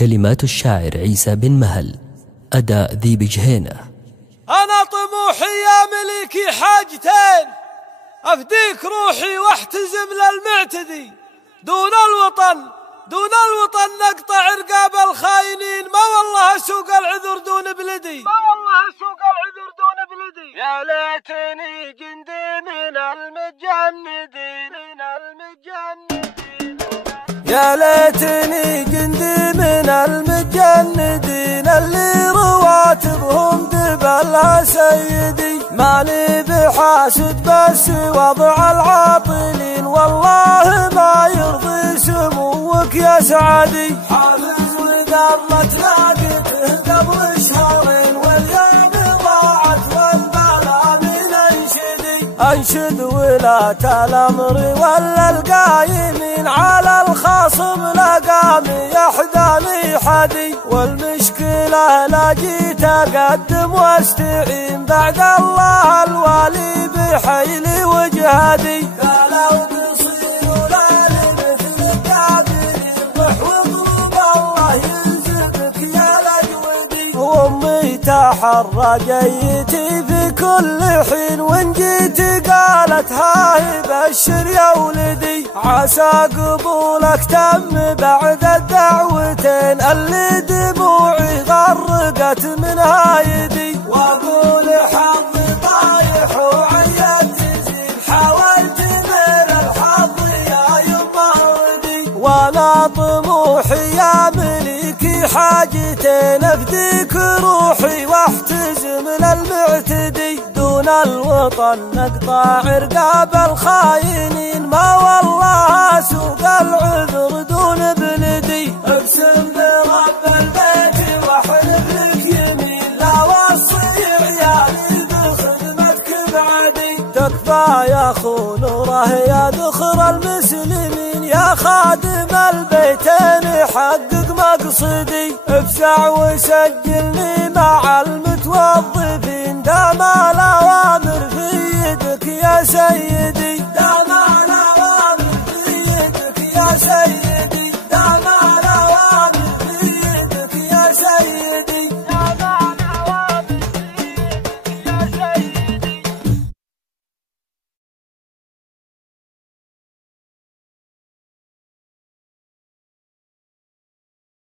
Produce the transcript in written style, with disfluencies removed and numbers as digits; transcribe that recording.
كلمات الشاعر عيسى بن مهل، أداء ذي بجهينة. أنا طموحي يا مليكي حاجتين، أفديك روحي واحتزم للمعتدي. دون الوطن نقطع رقاب الخاينين، ما والله أسوق العذر دون بلدي. يا ليتني جندي من المجندين، يا ليتني جندي من المجندين اللي رواتبهم دبلها سيدي. ماني بحاسد بس وضع العاطلين، والله ما يرضي سموك يا سعدي. حافظ وقبل تلاقيته قبل شهرين، واليوم ضاعت والبلا من أنشد ولاة الأمر ولا القايمين على الخصم لقامي يحداني حدي. والمشكلة لا جيت أقدم واستعين، بعد الله الوالي بحيلي وجهدي. قالوا تصير ولا لمثل القادرين، روح واطلب الله يرزقك يا الأجودي. وأمي تحرجيتي في كل حين، وإن جيت قالت هاي بشر يا ولدي. عسى قبولك تم بعد الدعوتين، اللي دموعي غرقت منها يدي. واقول حظي طايح وعيت تزين، حاولت من الحظ يا يما ودي. وانا طموحي يا مليكي حاجتين، افديك روحي واحتزم للمعتدي. دون الوطن نقطع رقاب الخاينين، ما والله اسوق العذر دون بلدي. اقسم برب البيت واحلف لك يمين، لا وصي عيالي بخدمتك بعدي. تكفى يا خو نوره يا ذخر المسلمين، يا خادم البيتين حقق مقصدي. افزع وسجلني مع المتوظفين، دام الأوامر في